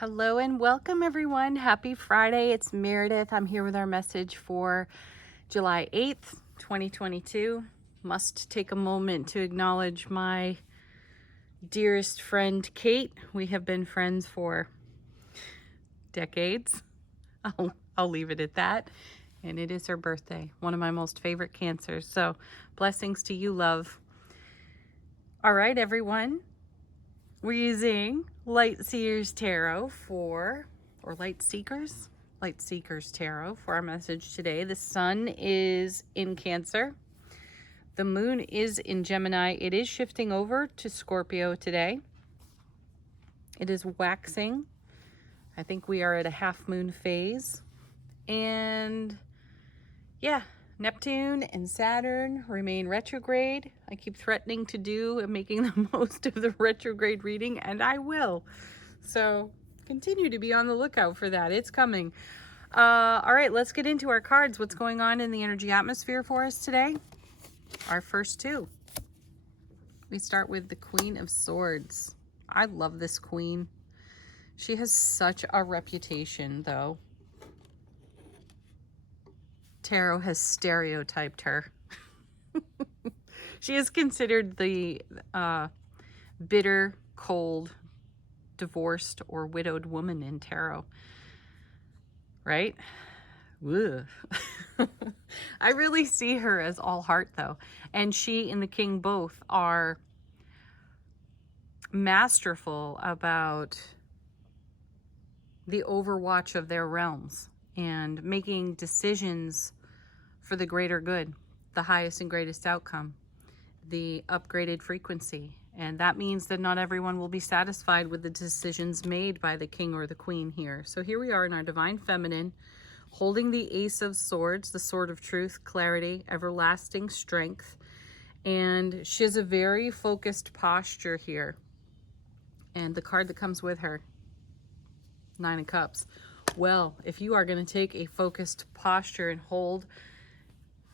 Hello and welcome everyone. Happy Friday. It's Meredith. I'm here with our message for July 8th, 2022. Must take a moment to acknowledge my dearest friend, Kate. We have been friends for decades. I'll leave it at that. And it is her birthday, one of my most favorite cancers. So blessings to you, love. All right, everyone. We're using Light Seers Tarot Light Seekers Tarot for our message today. The sun is in Cancer. The moon is in Gemini. It is shifting over to Scorpio today. It is waxing. I think we are at a half moon phase. And yeah, Neptune and Saturn remain retrograde. I keep threatening to do and making the most of the retrograde reading, and I will. So continue to be on the lookout for that. It's coming. All right, let's get into our cards. What's going on in the energy atmosphere for us today? Our first two. We start with the Queen of Swords. I love this queen. She has such a reputation, though. Tarot has stereotyped her. She is considered the bitter, cold, divorced, or widowed woman in tarot. Right? Ugh. I really see her as all heart, though. And she and the king both are masterful about the overwatch of their realms and making decisions for the greater good, the highest and greatest outcome, the upgraded frequency. And that means that not everyone will be satisfied with the decisions made by the king or the queen here. So here we are in our divine feminine, holding the Ace of Swords, the sword of truth, clarity, everlasting strength. And she has a very focused posture here. And the card that comes with her, Nine of Cups. Well, if you are going to take a focused posture and hold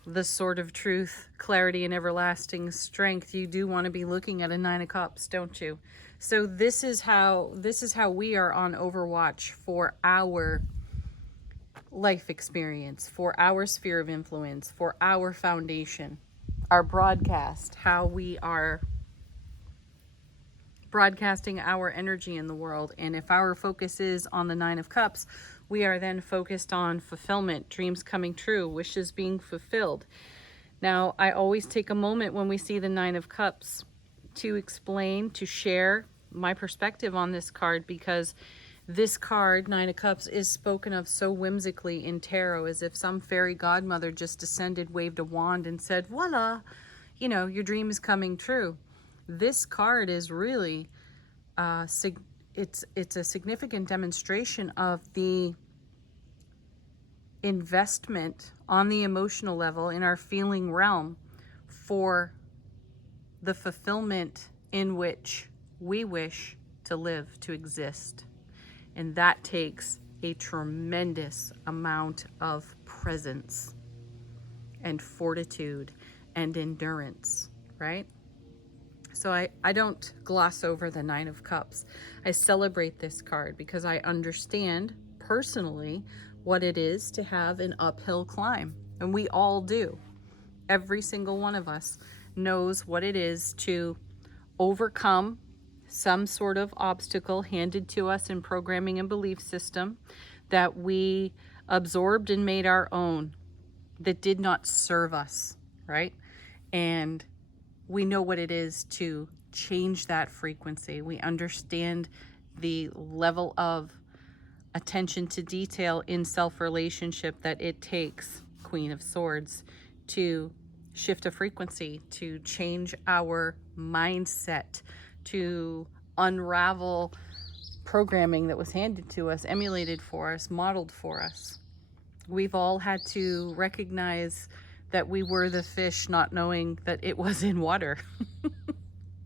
the sword of truth, clarity, and everlasting strength, you do want to be looking at a Nine of Cups, don't you? So this is how we are on overwatch for our life experience, for our sphere of influence, for our foundation, our broadcast, how we are broadcasting our energy in the world. And if our focus is on the Nine of Cups, we are then focused on fulfillment, dreams coming true, wishes being fulfilled. Now, I always take a moment when we see the Nine of Cups to explain, to share my perspective on this card, because this card, Nine of Cups, is spoken of so whimsically in tarot, as if some fairy godmother just descended, waved a wand, and said, voila, your dream is coming true. This card is really, it's a significant demonstration of the investment on the emotional level in our feeling realm for the fulfillment in which we wish to live, to exist. And that takes a tremendous amount of presence and fortitude and endurance, right? So I don't gloss over the Nine of Cups. I celebrate this card because I understand personally what it is to have an uphill climb. And we all do. Every single one of us knows what it is to overcome some sort of obstacle handed to us in programming and belief system that we absorbed and made our own, that did not serve us, right? And we know what it is to change that frequency. We understand the level of attention to detail in self-relationship that it takes, Queen of Swords, to shift a frequency, to change our mindset, to unravel programming that was handed to us, emulated for us, modeled for us. We've all had to recognize that we were the fish, not knowing that it was in water,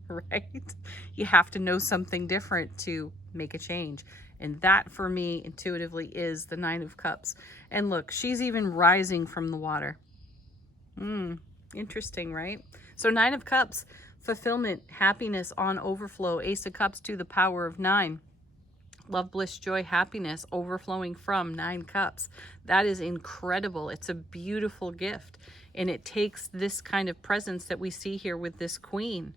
right? You have to know something different to make a change. And that, for me, intuitively is the Nine of Cups. And look, she's even rising from the water. Interesting, right? So Nine of Cups, fulfillment, happiness on overflow. Ace of Cups to the power of 9. Love, bliss, joy, happiness, overflowing from 9 cups. That is incredible. It's a beautiful gift. And it takes this kind of presence that we see here with this queen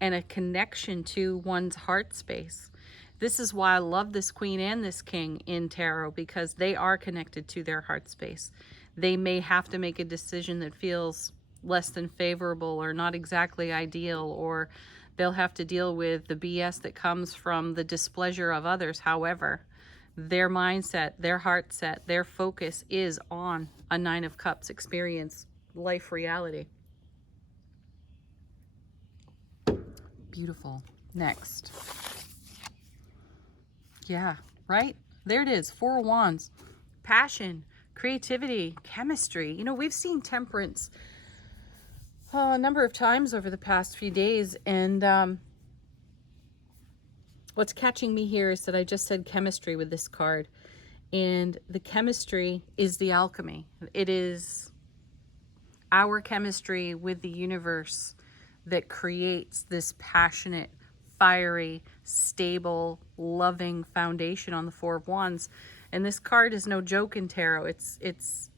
and a connection to one's heart space. This is why I love this queen and this king in tarot, because they are connected to their heart space. They may have to make a decision that feels less than favorable or not exactly ideal, or they'll have to deal with the BS that comes from the displeasure of others. However, their mindset, their heart set, their focus is on a 9 of Cups experience, life reality. Beautiful. Next. Yeah, right? There it is. 4 of Wands. Passion, creativity, chemistry. You know, we've seen Temperance a number of times over the past few days, and what's catching me here is that I just said chemistry with this card, and the chemistry is the alchemy. It is our chemistry with the universe that creates this passionate, fiery, stable, loving foundation on the 4 of Wands. And this card is no joke in tarot. It's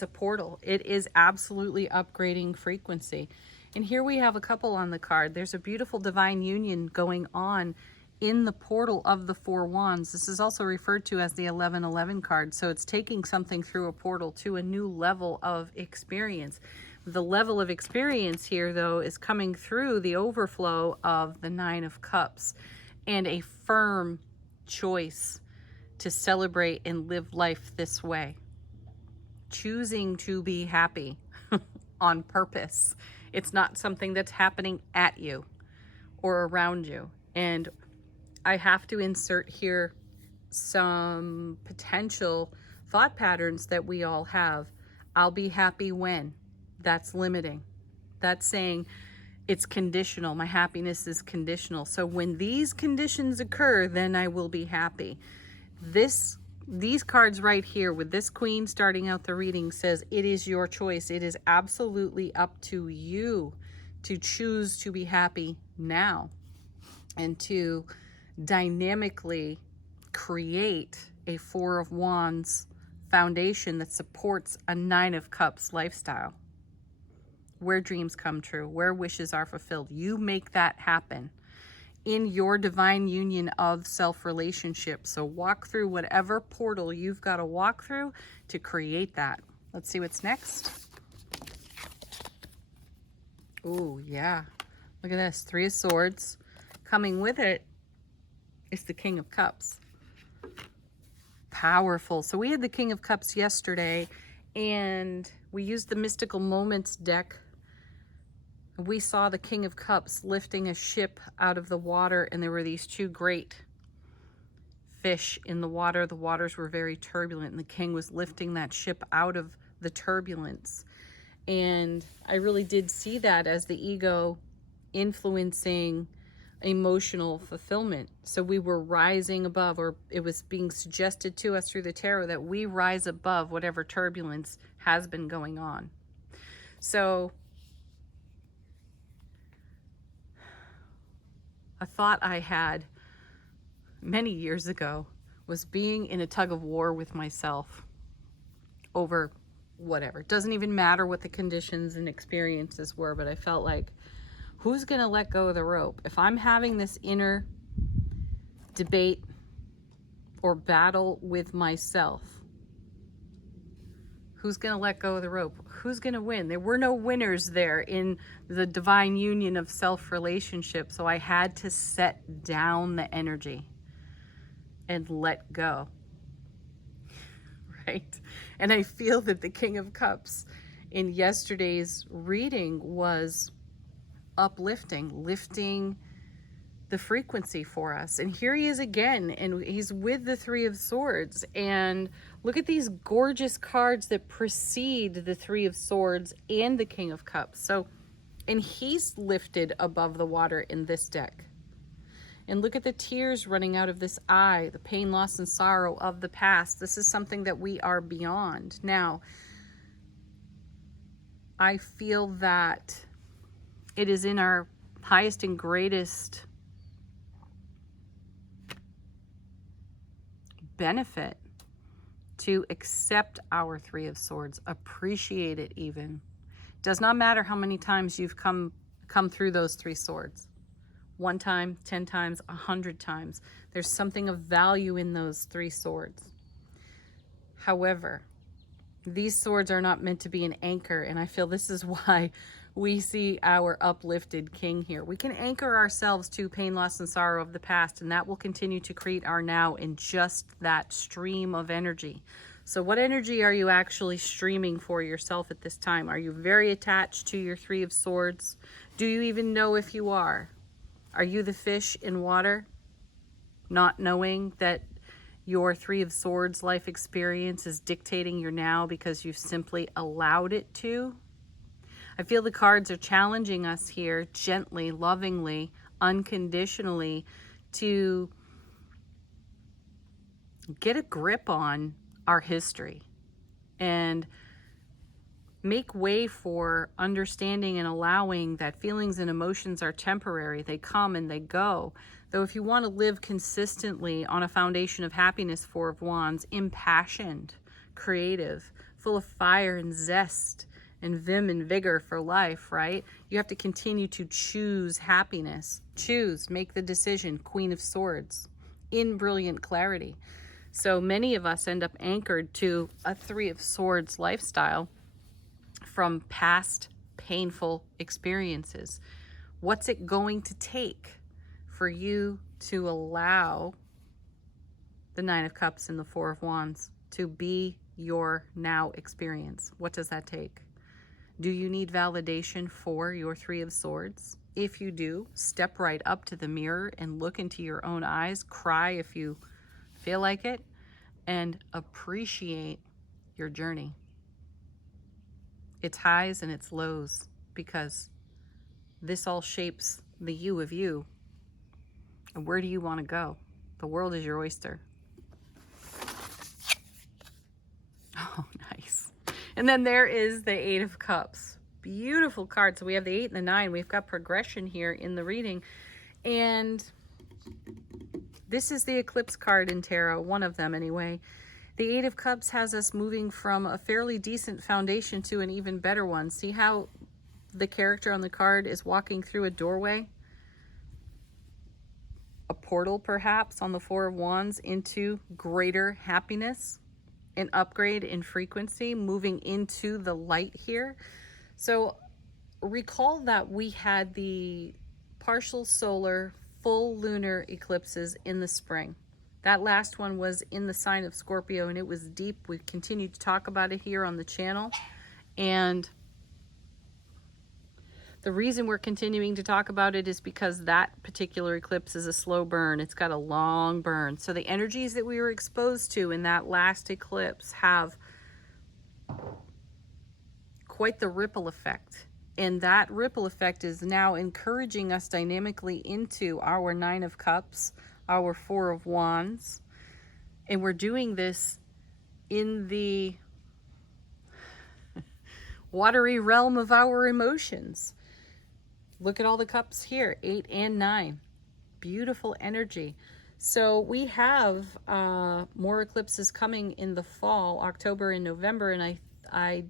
a portal. It is absolutely upgrading frequency. And here we have a couple on the card. There's a beautiful divine union going on in the portal of the 4 Wands. This is also referred to as the 1111 card. So it's taking something through a portal to a new level of experience. The level of experience here, though, is coming through the overflow of the 9 of Cups and a firm choice to celebrate and live life this way. Choosing to be happy on purpose. It's not something that's happening at you or around you. And I have to insert here some potential thought patterns that we all have. I'll be happy when. That's limiting. That's saying it's conditional. My happiness is conditional. So when these conditions occur, then I will be happy. These cards right here with this queen starting out the reading says it is your choice. It is absolutely up to you to choose to be happy now and to dynamically create a 4 of Wands foundation that supports a 9 of Cups lifestyle, where dreams come true, where wishes are fulfilled. You make that happen in your divine union of self-relationship. So walk through whatever portal you've got to walk through to create that. Let's see what's next. Oh, yeah. Look at this. 3 of Swords. Coming with it is the King of Cups. Powerful. So we had the King of Cups yesterday, and we used the Mystical Moments deck. We saw the King of Cups lifting a ship out of the water, and there were these 2 great fish in the water. The waters were very turbulent, and the king was lifting that ship out of the turbulence. And I really did see that as the ego influencing emotional fulfillment. So we were rising above, or it was being suggested to us through the tarot that we rise above whatever turbulence has been going on. So a thought I had many years ago was being in a tug of war with myself over whatever. It doesn't even matter what the conditions and experiences were, but I felt like, who's going to let go of the rope? If I'm having this inner debate or battle with myself, who's going to let go of the rope? Who's going to win? There were no winners there in the divine union of self-relationship. So I had to set down the energy and let go. Right? And I feel that the King of Cups in yesterday's reading was uplifting, lifting the frequency for us. And here he is again, and he's with the 3 of Swords. And look at these gorgeous cards that precede the 3 of Swords and the King of Cups. So, and he's lifted above the water in this deck. And look at the tears running out of this eye, the pain, loss, and sorrow of the past. This is something that we are beyond. Now, I feel that it is in our highest and greatest benefit to accept our Three of Swords, appreciate it even. Does not matter how many times you've come through those three swords. 1 time, 10 times, 100 times. There's something of value in those three swords. However, these swords are not meant to be an anchor, and I feel this is why we see our uplifted king here. We can anchor ourselves to pain, loss, and sorrow of the past, and that will continue to create our now in just that stream of energy. So what energy are you actually streaming for yourself at this time? Are you very attached to your Three of Swords? Do you even know if you are? Are you the fish in water, not knowing that your Three of Swords life experience is dictating your now because you've simply allowed it to? I feel the cards are challenging us here gently, lovingly, unconditionally to get a grip on our history and make way for understanding and allowing that feelings and emotions are temporary. They come and they go. Though if you want to live consistently on a foundation of happiness, Four of Wands, impassioned, creative, full of fire and zest and vim and vigor for life, right? You have to continue to choose happiness. Choose, make the decision, Queen of Swords, in brilliant clarity. So many of us end up anchored to a Three of Swords lifestyle from past painful experiences. What's it going to take for you to allow the Nine of Cups and the Four of Wands to be your now experience? What does that take? Do you need validation for your Three of Swords? If you do, step right up to the mirror and look into your own eyes, cry if you feel like it, and appreciate your journey. Its highs and its lows, because this all shapes the you of you. And where do you want to go? The world is your oyster. Oh, nice. And then there is the Eight of Cups. Beautiful card. So we have the 8 and the 9. We've got progression here in the reading. And this is the eclipse card in tarot, one of them anyway. The Eight of Cups has us moving from a fairly decent foundation to an even better one. See how the character on the card is walking through a doorway? A portal, perhaps, on the Four of Wands into greater happiness, an upgrade in frequency, moving into the light here. So recall that we had the partial solar, full lunar eclipses in the spring. That last one was in the sign of Scorpio, and it was deep. We continue to talk about it here on the channel. And the reason we're continuing to talk about it is because that particular eclipse is a slow burn. It's got a long burn. So the energies that we were exposed to in that last eclipse have quite the ripple effect. And that ripple effect is now encouraging us dynamically into our Nine of Cups, our Four of Wands. And we're doing this in the watery realm of our emotions. Look at all the cups here, 8 and 9. Beautiful energy. So we have more eclipses coming in the fall, October and November, and I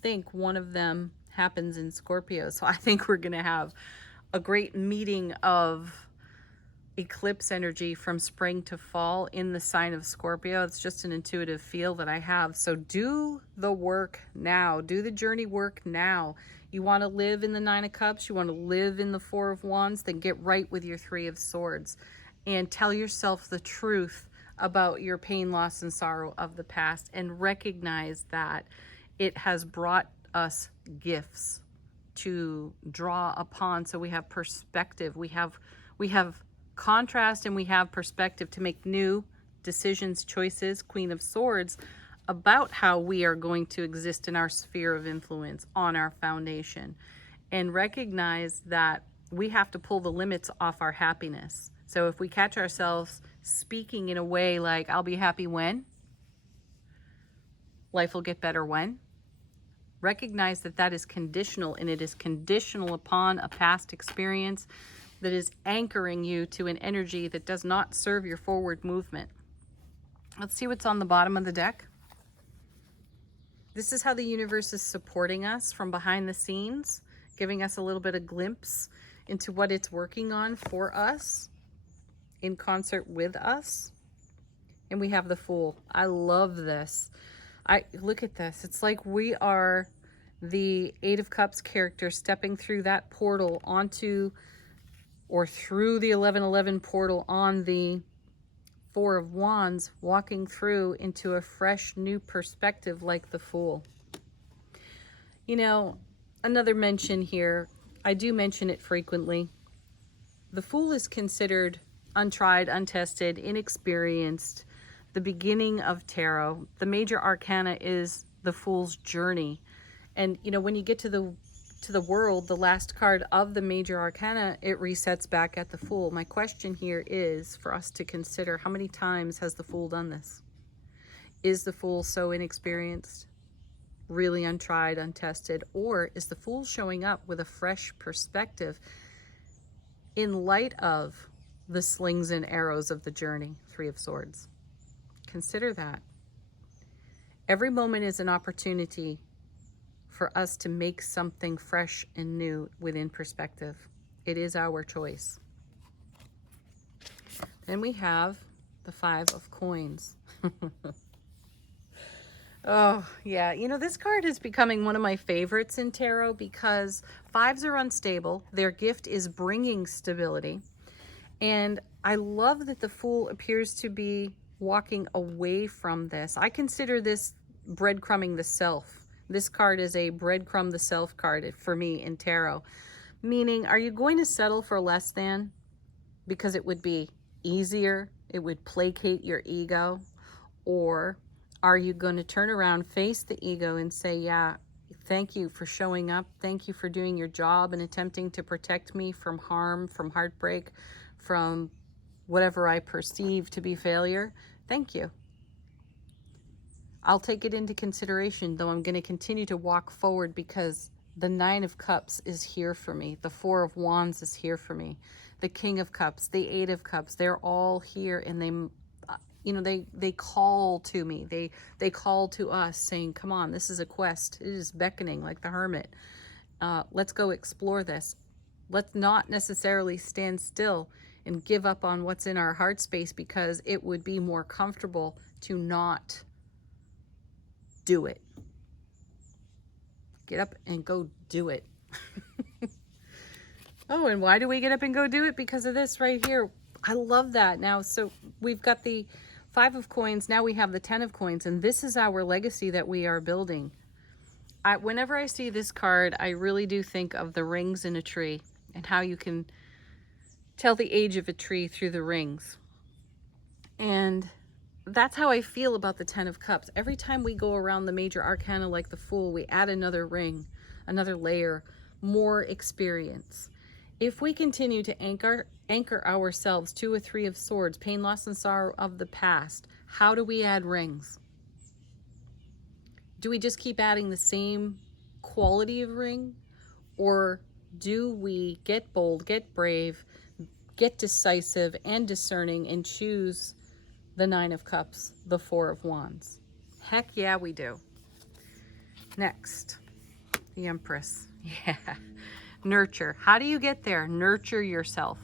think one of them happens in Scorpio. So I think we're going to have a great meeting of eclipse energy from spring to fall in the sign of Scorpio. It's just an intuitive feel that I have. So do the work now. Do the journey work now. You want to live in the Nine of Cups, you want to live in the Four of Wands, then get right with your Three of Swords and tell yourself the truth about your pain, loss, and sorrow of the past, and recognize that it has brought us gifts to draw upon. So we have perspective, we have contrast, and we have perspective to make new decisions, choices, Queen of Swords, about how we are going to exist in our sphere of influence on our foundation, and recognize that we have to pull the limits off our happiness. So if we catch ourselves speaking in a way like, I'll be happy when, life will get better when, recognize that that is conditional, and it is conditional upon a past experience that is anchoring you to an energy that does not serve your forward movement. Let's see what's on the bottom of the deck. This is how the universe is supporting us from behind the scenes, giving us a little bit of glimpse into what it's working on for us, in concert with us. And we have the Fool. I love this. Look at this. It's like we are the Eight of Cups character stepping through that portal onto, or through the 1111 portal on the Four of Wands, walking through into a fresh new perspective like the Fool. You know, another mention here, I do mention it frequently. The Fool is considered untried, untested, inexperienced, the beginning of tarot. The major arcana is the Fool's journey. And you know, when you get to the world, the last card of the major arcana, it resets back at the Fool. My question here is for us to consider, how many times has the Fool done this? Is the Fool so inexperienced, really untried, untested, or is the Fool showing up with a fresh perspective in light of the slings and arrows of the journey? Three of Swords. Consider that. Every moment is an opportunity for us to make something fresh and new within perspective. It is our choice. Then we have the Five of Coins. Oh, yeah. You know, this card is becoming one of my favorites in tarot because fives are unstable. Their gift is bringing stability. And I love that the Fool appears to be walking away from this. I consider this breadcrumbing the self. This card is a breadcrumb the self card for me in tarot. Meaning, are you going to settle for less than because it would be easier, it would placate your ego? Or are you going to turn around, face the ego and say, yeah, thank you for showing up. Thank you for doing your job and attempting to protect me from harm, from heartbreak, from whatever I perceive to be failure. Thank you. I'll take it into consideration, though I'm going to continue to walk forward because the Nine of Cups is here for me. The Four of Wands is here for me. The King of Cups, the Eight of Cups, they're all here, and they, you know, they call to me. They call to us saying, come on, this is a quest. It is beckoning like the Hermit. Let's go explore this. Let's not necessarily stand still and give up on what's in our heart space because it would be more comfortable to not do it. Get up and go do it. Oh, and why do we get up and go do it? Because of this right here. I love that. Now, so we've got the Five of Coins. Now we have the 10 of Coins, and this is our legacy that we are building. Whenever I see this card, I really do think of the rings in a tree and how you can tell the age of a tree through the rings. And that's how I feel about the 10 of Cups. Every time we go around the major arcana like the Fool, we add another ring, another layer, more experience. If we continue to anchor ourselves to a Three of Swords, pain, loss, and sorrow of the past, how do we add rings? Do we just keep adding the same quality of ring? Or do we get bold, get brave, get decisive and discerning and choose the Nine of Cups, the Four of Wands? Heck yeah, we do. Next, the Empress. Yeah. Nurture. How do you get there? Nurture yourself.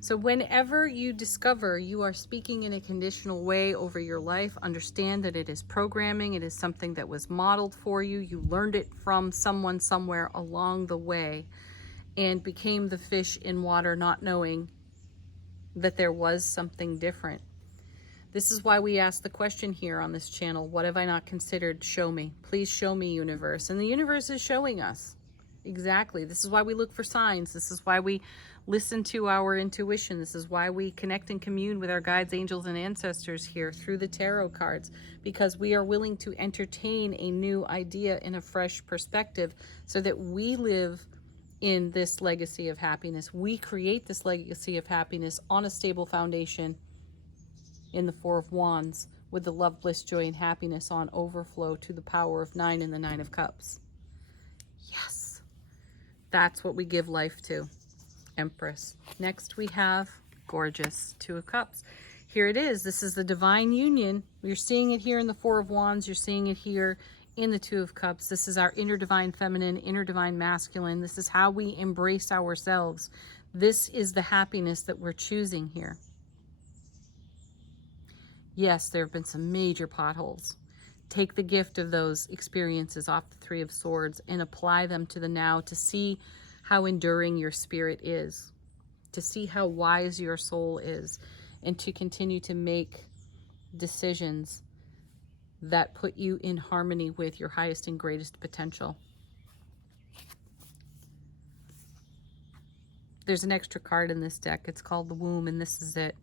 So whenever you discover you are speaking in a conditional way over your life, understand that it is programming. It is something that was modeled for you. You learned it from someone somewhere along the way and became the fish in water, not knowing that there was something different. This is why we ask the question here on this channel, what have I not considered? Show me. Please show me, universe. And the universe is showing us. Exactly. This is why we look for signs. This is why we listen to our intuition. This is why we connect and commune with our guides, angels, and ancestors here through the tarot cards, because we are willing to entertain a new idea in a fresh perspective so that we live in this legacy of happiness. We create this legacy of happiness on a stable foundation in the Four of Wands with the love, bliss, joy, and happiness on overflow to the power of 9 in the Nine of Cups. Yes. That's what we give life to. Empress. Next we have gorgeous Two of Cups. here it is. This is the divine union. You're seeing it here in the Four of Wands. You're seeing it here in the Two of Cups. This is our inner divine feminine, inner divine masculine. This is how we embrace ourselves. This is the happiness that we're choosing here. Yes, there have been some major potholes. Take the gift of those experiences off the Three of Swords and apply them to the now to see how enduring your spirit is, to see how wise your soul is, and to continue to make decisions that put you in harmony with your highest and greatest potential. There's an extra card in this deck. It's called the Womb, and this is it.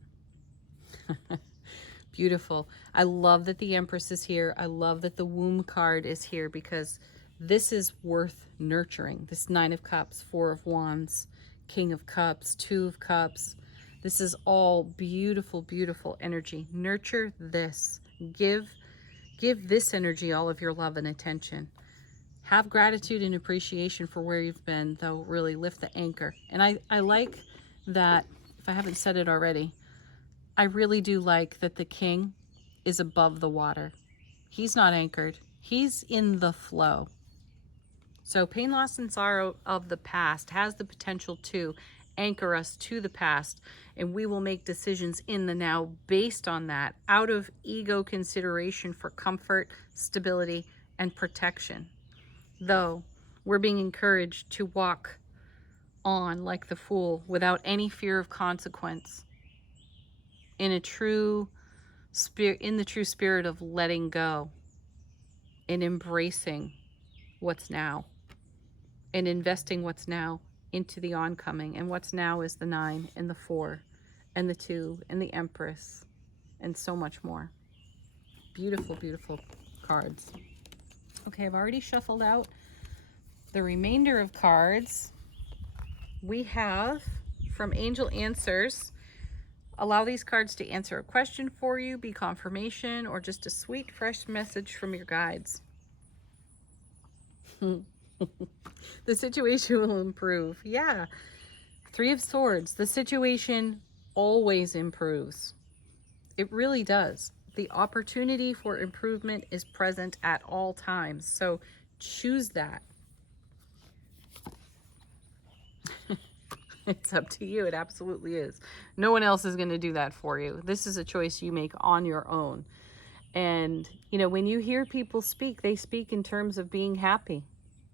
Beautiful. I love that the Empress is here. I love that the Womb card is here because this is worth nurturing. This Nine of Cups, Four of Wands, King of Cups, Two of Cups. This is all beautiful, beautiful energy. Nurture this. Give this energy all of your love and attention. Have gratitude and appreciation for where you've been, though really lift the anchor. And I like that, if I haven't said it already, I really do like that the King is above the water. He's not anchored. He's in the flow. So pain, loss, and sorrow of the past has the potential to anchor us to the past, and we will make decisions in the now based on that, out of ego consideration for comfort, stability, and protection. Though we're being encouraged to walk on like the Fool without any fear of consequence, in the true spirit of letting go and embracing what's now and investing what's now into the oncoming. And what's now is the 9 and the 4 and the 2 and the Empress and so much more. Beautiful, beautiful cards. Okay, I've already shuffled out the remainder of cards. We have from Angel Answers, allow these cards to answer a question for you, be confirmation, or just a sweet, fresh message from your guides. The situation will improve. Yeah. Three of Swords. The situation always improves. It really does. The opportunity for improvement is present at all times. So choose that. It's up to you. It absolutely is. No one else is going to do that for you. This is a choice you make on your own. And, you know, when you hear people speak, they speak in terms of being happy.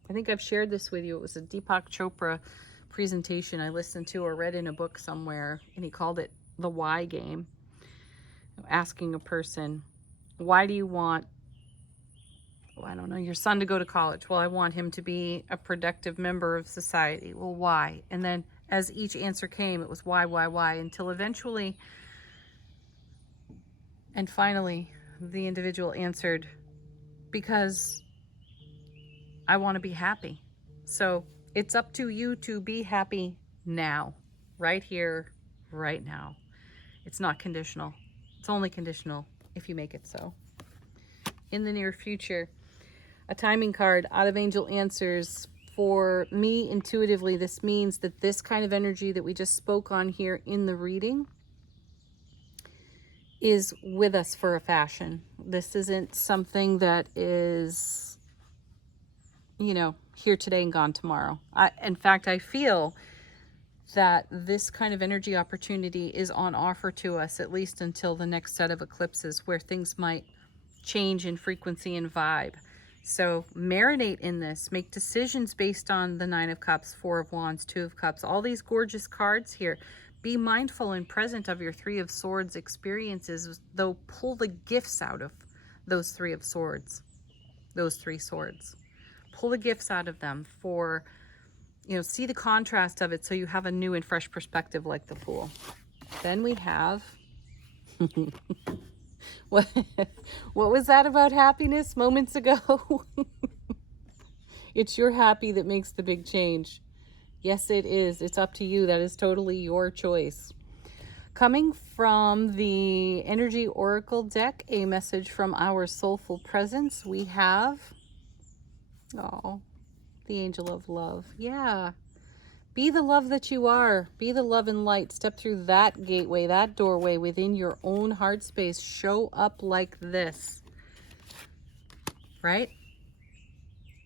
I think I've shared this with you. It was a Deepak Chopra presentation I listened to or read in a book somewhere, and he called it the why game. Asking a person, why do you want, I don't know, your son to go to college? Well, I want him to be a productive member of society. Well, why? And then as each answer came, it was why, until eventually, and finally, the individual answered, because I want to be happy. So it's up to you to be happy now, right here, right now. It's not conditional. It's only conditional if you make it so. In the near future, a timing card out of Angel Answers. For me, intuitively, this means that this kind of energy that we just spoke on here in the reading is with us for a fashion. This isn't something that is, you know, here today and gone tomorrow. In fact, I feel that this kind of energy opportunity is on offer to us, at least until the next set of eclipses, where things might change in frequency and vibe. So marinate in this, make decisions based on the 9 of Cups, 4 of Wands, 2 of Cups, all these gorgeous cards here. Be mindful and present of your 3 of Swords experiences, though pull the gifts out of those 3 of Swords, those 3 swords. Pull the gifts out of them for, you know, see the contrast of it so you have a new and fresh perspective like the Fool. Then we have... What was that about happiness moments ago? It's your happy that makes the big change. Yes, it is. It's up to you. That is totally your choice. Coming from the Energy Oracle deck, a message from our soulful presence, we have, oh, the Angel of Love. Yeah. Be the love that you are. Be the love and light. Step through that gateway, that doorway within your own heart space. Show up like this, right?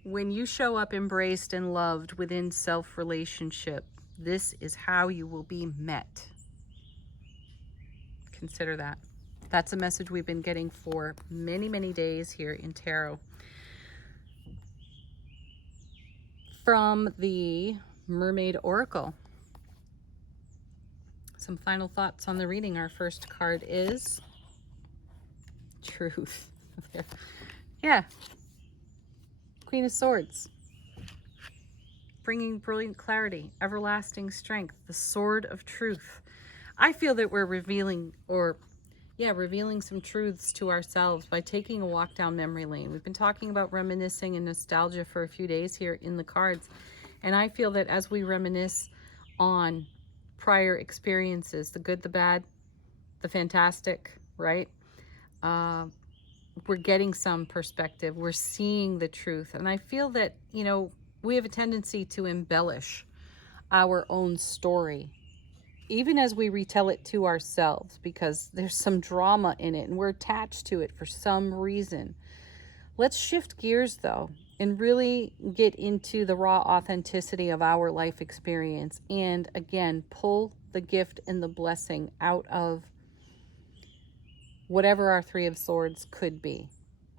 When you show up embraced and loved within self-relationship, this is how you will be met. Consider that. That's a message we've been getting for many, many days here in Tarot. From the Mermaid Oracle. Some final thoughts on the reading. Our first card is Truth. Yeah. Queen of Swords. Bringing brilliant clarity, everlasting strength, the sword of truth. I feel that we're revealing some truths to ourselves by taking a walk down memory lane. We've been talking about reminiscing and nostalgia for a few days here in the cards. And I feel that as we reminisce on prior experiences, the good, the bad, the fantastic, right? We're getting some perspective. We're seeing the truth. And I feel that, you know, we have a tendency to embellish our own story, even as we retell it to ourselves, because there's some drama in it and we're attached to it for some reason. Let's shift gears though and really get into the raw authenticity of our life experience. And again, pull the gift and the blessing out of whatever our Three of Swords could be.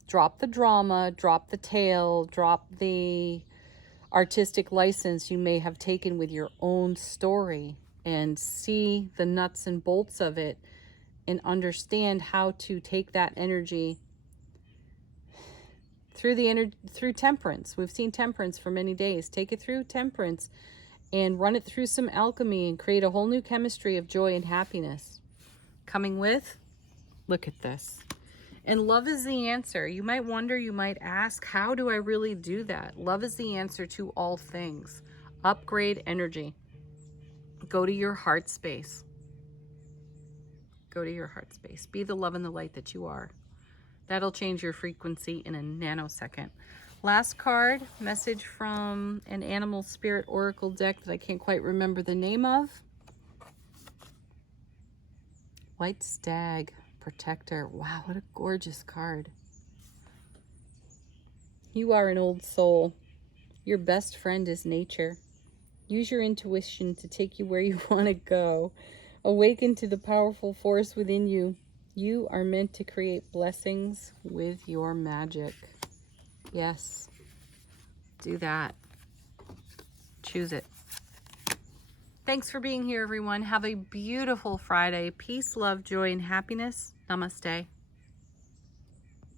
Drop the drama, drop the tale, drop the artistic license you may have taken with your own story, and see the nuts and bolts of it and understand how to take that energy through temperance. We've seen temperance for many days. Take it through temperance and run it through some alchemy and create a whole new chemistry of joy and happiness. Coming with, look at this. And love is the answer. You might wonder, you might ask, how do I really do that? Love is the answer to all things. Upgrade energy. Go to your heart space. Go to your heart space. Be the love and the light that you are. That'll change your frequency in a nanosecond. Last card, message from an animal spirit oracle deck that I can't quite remember the name of. White Stag, Protector. Wow, what a gorgeous card. You are an old soul. Your best friend is nature. Use your intuition to take you where you want to go. Awaken to the powerful force within you. You are meant to create blessings with your magic. Yes, do that. Choose it. Thanks for being here, everyone. Have a beautiful Friday. Peace, love, joy, and happiness. Namaste.